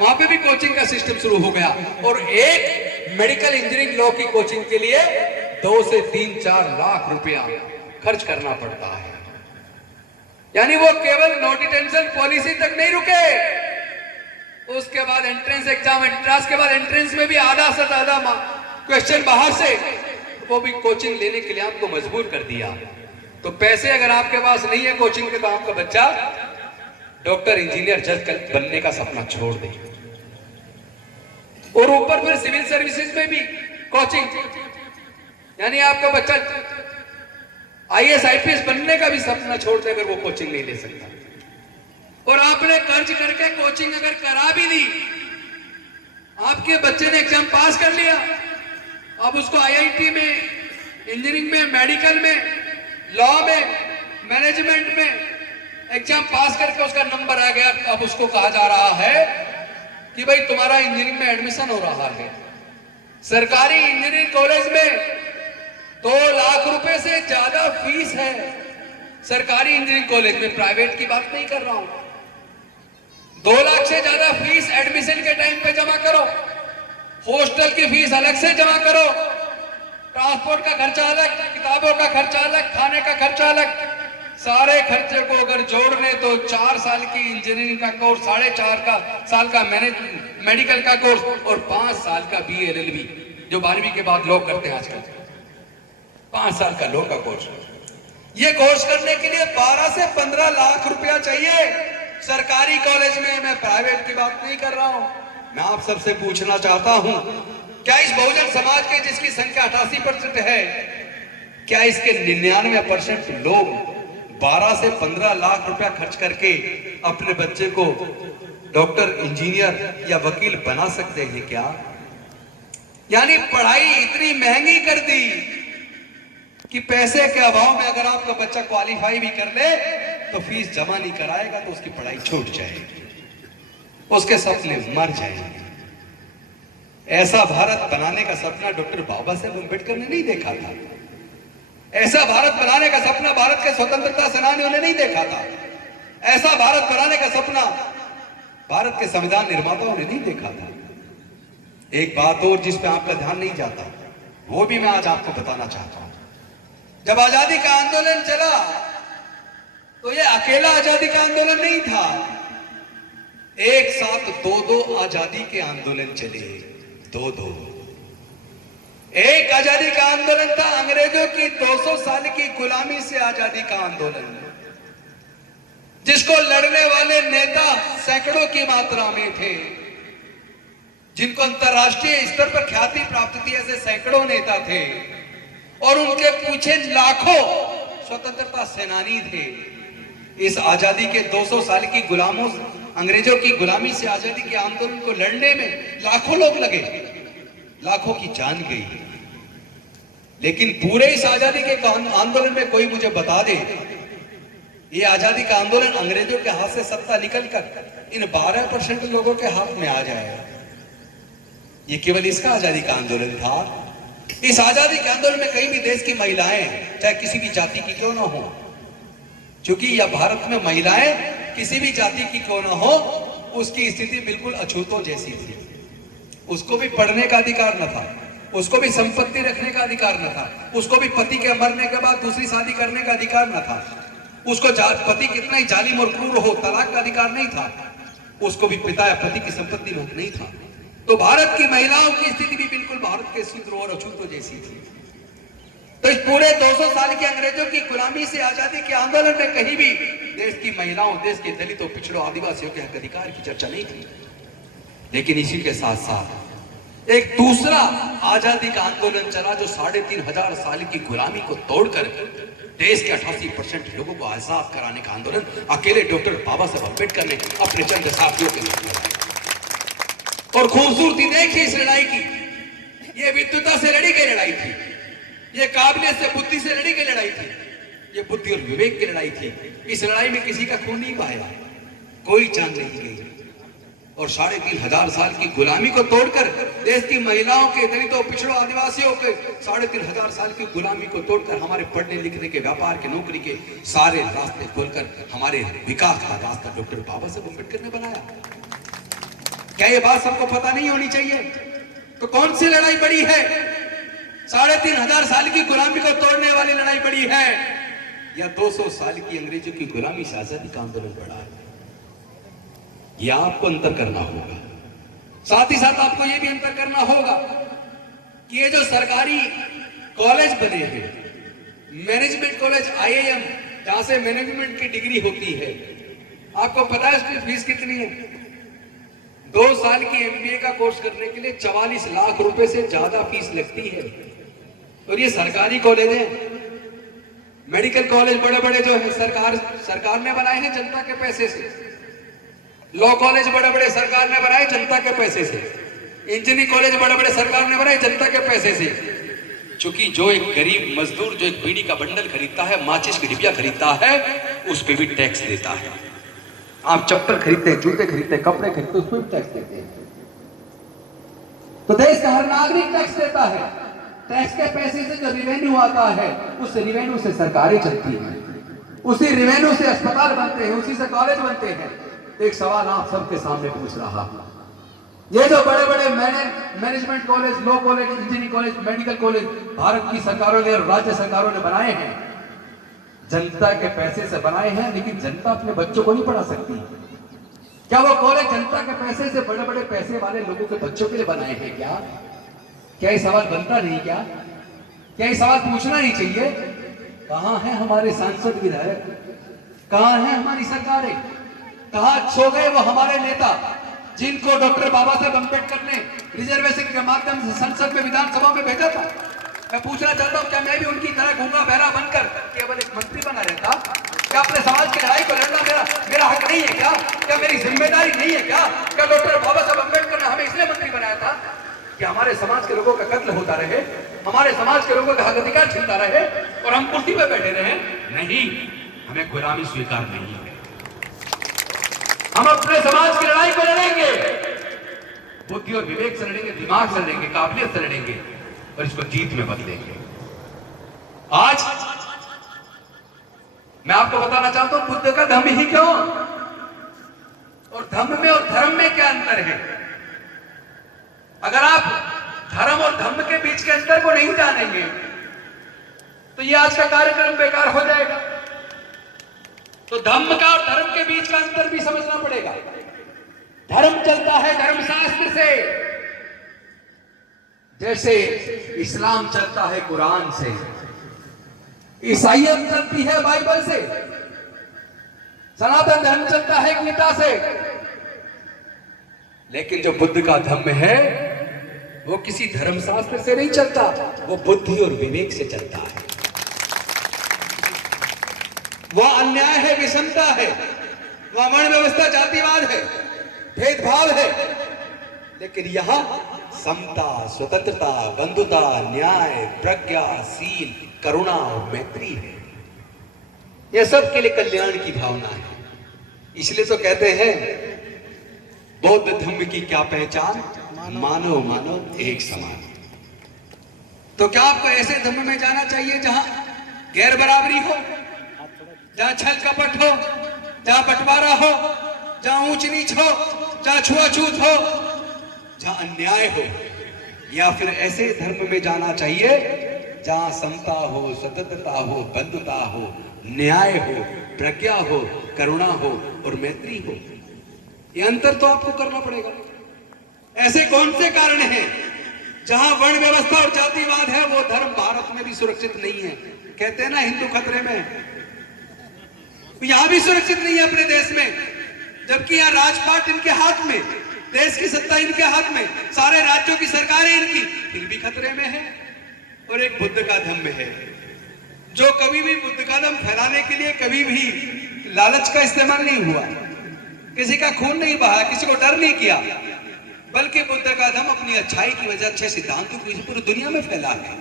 वहां पे भी कोचिंग का सिस्टम शुरू हो गया और एक मेडिकल इंजीनियरिंग लॉ की कोचिंग के लिए 2 से 3-4 लाख रुपया खर्च करना पड़ता है। यानी वो केवल नो डिटेंशन पॉलिसी तक नहीं रुके, उसके बाद एंट्रेंस एग्जाम, एंट्रांस के बाद एंट्रेंस में भी आधा से ज्यादा क्वेश्चन बाहर से, वो भी कोचिंग लेने के लिए आपको मजबूर कर दिया। तो पैसे अगर आपके पास नहीं है कोचिंग के, तो आपका बच्चा डॉक्टर, इंजीनियर, जज बनने का सपना छोड़ दे। और ऊपर फिर सिविल सर्विसेज में भी कोचिंग, यानी आपका बच्चा आईएएस आईपीएस बनने का भी सपना छोड़ दे अगर वो कोचिंग नहीं ले सकता। और आपने कर्ज करके कोचिंग अगर करा भी दी, आपके बच्चे ने एग्जाम पास कर लिया, अब उसको आईआईटी में, इंजीनियरिंग में, मेडिकल में, लॉ में, मैनेजमेंट में एग्जाम पास करके उसका नंबर आ गया, अब उसको कहा जा रहा है कि भाई तुम्हारा इंजीनियरिंग में एडमिशन हो रहा है। सरकारी इंजीनियरिंग कॉलेज में 2 लाख रुपए से ज्यादा फीस है सरकारी इंजीनियरिंग कॉलेज में, प्राइवेट की बात नहीं कर रहा हूं। 2 लाख से ज्यादा फीस एडमिशन के टाइम पे जमा करो, हॉस्टल की फीस अलग से जमा करो, ट्रांसपोर्ट का खर्चा अलग, किताबों का खर्चा अलग, खाने का खर्चा अलग, सारे खर्चे को अगर जोड़ने तो 4 साल की इंजीनियरिंग का कोर्स, 4.5 साल का मेडिकल का कोर्स और 5 साल का BA LLB, जो 12वीं के बाद लोग करते हैं आजकल, 5 साल का लॉ का कोर्स। ये कोर्स करने के लिए 12 से 15 लाख रुपया चाहिए सरकारी कॉलेज में। मैं प्राइवेट की बात नहीं कर रहा हूं। मैं आप सबसे पूछना चाहता हूं, क्या इस बहुजन समाज के जिसकी संख्या 88% है, क्या इसके 99% लोग 12 से 15 लाख रुपया खर्च करके अपने बच्चे को डॉक्टर, इंजीनियर या वकील बना सकते हैं क्या? यानी पढ़ाई इतनी महंगी कर दी कि पैसे के अभाव में अगर आपका बच्चा क्वालिफाई भी कर ले तो फीस जमा नहीं कराएगा तो उसकी पढ़ाई छूट जाएगी, उसके सपने मर जाएंगे। ऐसा भारत बनाने का सपना डॉक्टर बाबा साहेब अम्बेडकर ने नहीं देखा था। ऐसा भारत बनाने का सपना भारत के स्वतंत्रता सेनानियों ने नहीं देखा था। ऐसा भारत बनाने का सपना भारत के संविधान निर्माताओं ने नहीं देखा था। एक बात और जिस पे आपका ध्यान नहीं जाता, वो भी मैं आज आपको बताना चाहता हूं। जब आजादी का आंदोलन चला तो ये अकेला आजादी का आंदोलन नहीं था, एक साथ 2-2 आजादी के आंदोलन चले, 2-2। एक आजादी का आंदोलन था अंग्रेजों की 200 साल की गुलामी से आजादी का आंदोलन, जिसको लड़ने वाले नेता सैकड़ों की मात्रा में थे, जिनको अंतरराष्ट्रीय स्तर पर ख्याति प्राप्त थी, ऐसे सैकड़ों नेता थे और उनके पीछे लाखों स्वतंत्रता सेनानी थे। इस आजादी के 200 साल की गुलामों, अंग्रेजों की गुलामी से आजादी के आंदोलन को लड़ने में लाखों लोग लगे, लाखों की जान गई। लेकिन पूरे इस आजादी के आंदोलन में कोई मुझे बता दे, ये आजादी का आंदोलन अंग्रेजों के हाथ से सत्ता निकलकर इन 12% लोगों के हाथ में आ जाए, ये केवल इसका आजादी का आंदोलन था। इस आजादी के आंदोलन में कहीं भी देश की महिलाएं, चाहे किसी भी जाति की क्यों ना हो, क्योंकि यह भारत में महिलाएं किसी भी जाति की क्यों ना हो, उसकी स्थिति बिल्कुल अछूतों जैसी थी। उसको भी पढ़ने का अधिकार न था, उसको भी संपत्ति रखने का अधिकार न था, उसको भी पति के मरने के बाद दूसरी शादी करने का अधिकार न था, उसको पति कितना ही जालिम और क्रूर हो तलाक का अधिकार नहीं था, उसको भी पिता या पति की संपत्ति में हक नहीं था। तो भारत की महिलाओं की स्थिति भी बिल्कुल भारत के शूद्रों और अछूतों जैसी थी। तो इस पूरे 200 साल की अंग्रेजों की गुलामी से आजादी के आंदोलन में कहीं भी देश की महिलाओं, देश के दलितों, पिछड़ों, आदिवासियों के हक अधिकार की चर्चा नहीं थी। लेकिन इसी के साथ साथ एक दूसरा आजादी का आंदोलन चला, जो 3500 साल की गुलामी को तोड़कर देश के 88% लोगों को आजाद कराने का आंदोलन अकेले डॉक्टर बाबा साहब अम्बेडकर ने अपने चंद साथियों के साथ लड़ा। और खूबसूरती देखिए इस लड़ाई की, ये विद्वता से लड़ी गई लड़ाई थी, ये काबिलियत से, बुद्धि से लड़ी गई लड़ाई थी, ये बुद्धि और विवेक की लड़ाई थी। इस लड़ाई में किसी का खून नहीं बहाया, कोई जान नहीं गई। और 3500 साल की गुलामी को तोड़कर देश की महिलाओं के, दलितों, पिछड़ों, आदिवासियों के 3500 साल की गुलामी को तोड़कर हमारे पढ़ने लिखने के, व्यापार के, नौकरी के सारे रास्ते खोलकर हमारे विकास का रास्ता डॉक्टर बाबा साहब अम्बेडकर ने बनाया। क्या ये बात सबको पता नहीं होनी चाहिए? तो कौन सी लड़ाई बड़ी है? 3500 साल की गुलामी को तोड़ने वाली लड़ाई बड़ी है या 200 साल की अंग्रेजों की गुलामी से आजादी का आंदोलन बड़ा है? यह आपको अंतर करना होगा। साथ ही साथ आपको यह भी अंतर करना होगा कि ये जो सरकारी कॉलेज बने हैं, मैनेजमेंट कॉलेज IIM, जहां से मैनेजमेंट की डिग्री होती है, आपको पता है उसकी फीस कितनी है? 2 साल की MBA का कोर्स करने के लिए 44 लाख रुपए से ज्यादा फीस लगती है। और ये सरकारी कॉलेज है। मेडिकल कॉलेज बड़े बड़े जो है सरकार ने बनाए हैं जनता के पैसे से। लॉ कॉलेज बड़े बड़े सरकार ने बनाए जनता के पैसे से। इंजीनियरिंग कॉलेज बड़े बड़े सरकार ने बनाए जनता के पैसे से। क्योंकि जो एक गरीब मजदूर जो एक बीड़ी का बंडल खरीदता है, माचिस की डिबिया खरीदता है, उस पर भी टैक्स देता है। आप चप्पल खरीदते हैं, जूते खरीदते हैं, कपड़े खरीदते हैं, उस पर भी टैक्स देते हैं। तो देश का हर नागरिक टैक्स देता है। टैक्स के पैसे से जो रिवेन्यू आता है, उस रिवेन्यू से सरकारें चलती हैं, उसी रिवेन्यू से अस्पताल बनते हैं, उसी से कॉलेज बनते हैं। एक सवाल आप सबके सामने पूछ रहा हूं, ये जो बड़े बड़े management college, law college, engineering college, medical college Bharat की सरकारों ने और राज्य सरकारों ने बनाए हैं, जनता के पैसे से बनाए हैं, लेकिन जनता अपने बच्चों को नहीं पढ़ा सकती। क्या वो कॉलेज जनता के पैसे से बड़े बड़े पैसे वाले लोगों के बच्चों के लिए बनाए हैं? क्या ये सवाल बनता नहीं? क्या ये सवाल पूछना नहीं चाहिए? कहां है हमारे सांसद विधायक? कहां है हमारी सरकारें? कहां सो गए वो हमारे नेता जिनको डॉक्टर बाबा साहब अम्बेडकर ने रिजर्वेशन के माध्यम से संसद में, विधानसभा में भेजा था? मैं पूछना चाहता हूं, क्या मैं भी उनकी तरह गूंगा बहरा बनकर केवल एक मंत्री बना रहता? क्या अपने समाज की लड़ाई को लड़ना मेरा हक नहीं है? क्या मेरी जिम्मेदारी नहीं है? क्या डॉक्टर बाबा साहब अम्बेडकर ने हमें इसलिए मंत्री बनाया था कि हमारे समाज के लोगों का कत्ल होता रहे, हमारे समाज के लोगों का हक अधिकार छिनता रहे और हम कुर्सी पर बैठे रहे? नहीं, हमें गुलामी स्वीकार नहीं है। हम अपने समाज की लड़ाई को लड़ेंगे, बुद्धि और विवेक से लड़ेंगे, दिमाग से लड़ेंगे, काबिलियत से लड़ेंगे और इसको जीत में बदलेंगे। आज मैं आपको बताना चाहता हूं बुद्ध का धम्म ही क्यों, और धम्म में और धर्म में क्या अंतर है। अगर आप धर्म और धम्म के बीच के अंतर को नहीं जानेंगे तो ये आज का कार्यक्रम बेकार हो जाएगा। तो धम्म का और धर्म के बीच का अंतर भी समझना पड़ेगा। धर्म चलता है धर्मशास्त्र से, जैसे इस्लाम चलता है कुरान से, ईसाईयत चलती है बाइबल से, सनातन धर्म चलता है गीता से। लेकिन जो बुद्ध का धम्म है वो किसी धर्मशास्त्र से नहीं चलता, वो बुद्धि और विवेक से चलता है। वह अन्याय है, विषमता है, वह वर्ण व्यवस्था, जातिवाद है, भेदभाव है। लेकिन यहां समता, स्वतंत्रता, बंधुता, न्याय, प्रज्ञा, शील, करुणा और मैत्री है। यह सबके लिए कल्याण की भावना है। इसलिए तो कहते हैं बौद्ध धम्म की क्या पहचान, मानव मानव एक समान। तो क्या आपको ऐसे धम्म में जाना चाहिए जहां गैर बराबरी हो, जहां छल कपट हो, जहां बंटवारा हो, जहां ऊंच नीच हो, जहां छुआछूत हो, जहां अन्याय हो, या फिर ऐसे धर्म में जाना चाहिए जहां समता हो, स्वतंत्रता हो, बंधुता हो, न्याय हो, प्रज्ञा हो, करुणा हो और मैत्री हो? ये अंतर तो आपको करना पड़ेगा। ऐसे कौन से कारण हैं जहां वर्ण व्यवस्था और जातिवाद है वो धर्म भारत में भी सुरक्षित नहीं है? कहते हैं ना हिंदू खतरे में, यहां भी सुरक्षित नहीं है अपने देश में, जबकि यहां राजपाट इनके हाथ में, देश की सत्ता इनके हाथ में, सारे राज्यों की सरकारें इनकी, फिर भी खतरे में है। और एक बुद्ध का धम्म है जो कभी भी बुद्ध का धम्म फैलाने के लिए कभी भी लालच का इस्तेमाल नहीं हुआ, किसी का खून नहीं बहा, किसी को डर नहीं किया, बल्कि बुद्ध का धम्म अपनी अच्छाई की वजह, अच्छे सिद्धांतों की पूरी दुनिया में फैला है।